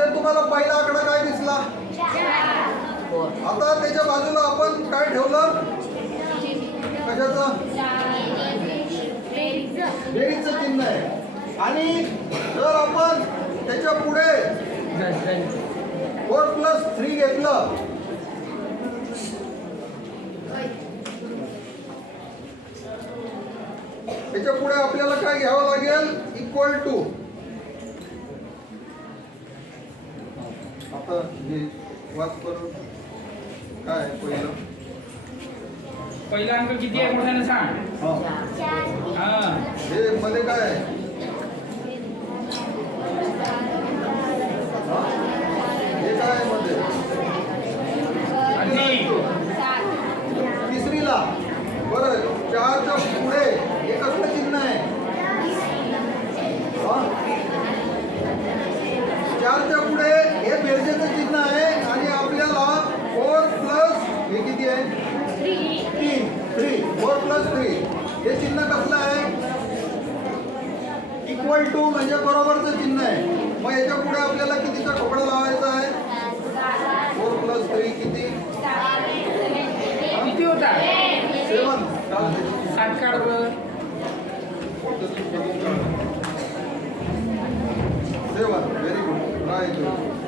इथे तुम्हाला पहिला आकडा काय दिसला? आता त्याच्या बाजूला आपण काय ठेवलं? कशाचं? चिन्ह आहे. आणि जर आपण त्याच्या पुढे फोर प्लस थ्री घेतलं त्याच्या पुढे आपल्याला काय घ्यावं लागेल? इक्वल टू आता हे वाच करून काय पहिलं? पहिला अंक किती आहे मोठ्यानं सांग. हा. हा. हे मध्ये काय आहे? हा? हे काय आहे मध्ये? अधिक तिसरीला बरं चारच्या पुढे हे कसलं चिन्ह आहे हा? चारच्या पुढे हे बेरजेचं चिन्ह आहे आणि आपल्याला फोर प्लस हे किती आहे तीन थ्री फोर प्लस थ्री हे चिन्ह कसलं आहे? इक्वल टू म्हणजे बरोबरचं चिन्ह आहे. मग याच्यापुढे आपल्याला कितीचा कपडा लावायचा आहे? फोर प्लस थ्री किती? किती होता? सेवन सात काढ बरं. सेवन व्हेरी गुड राईट